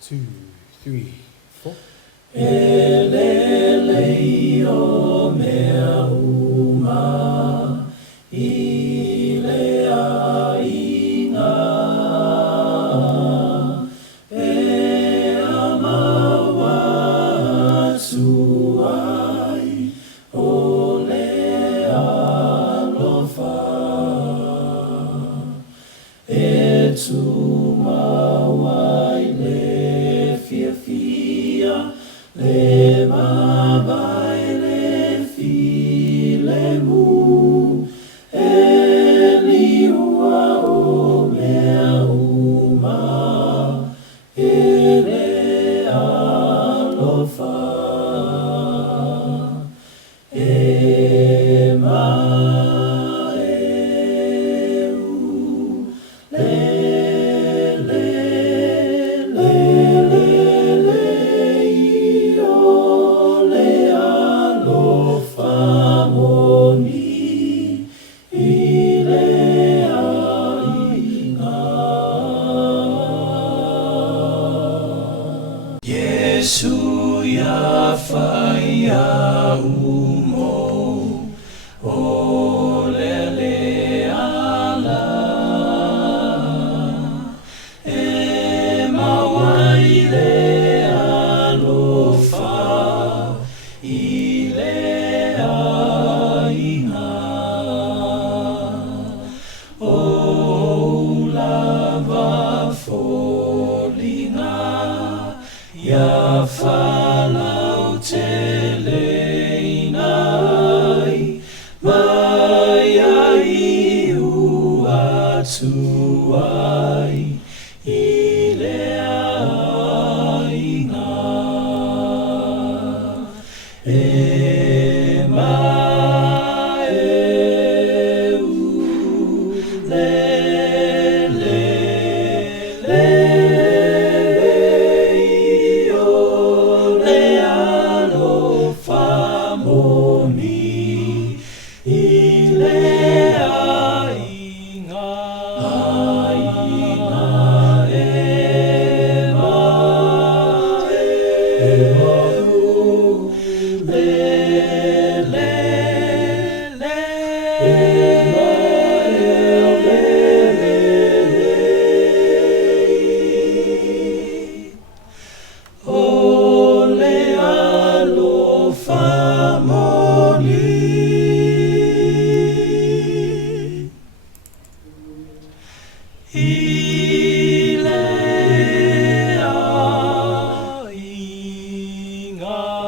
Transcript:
2, 3, 4. Eleleo mea uma, ilea inga, e amawa suai, ole alofa, e tumawai le fia, le mabai le file mu, e liua o mea uma, e le alofa, e ma e u, Yesu ya faya umo olele ala e mawaile alofa ile ainga o lava folinga ya falau teleinai mai atuai ileainga e mai Ilea inga.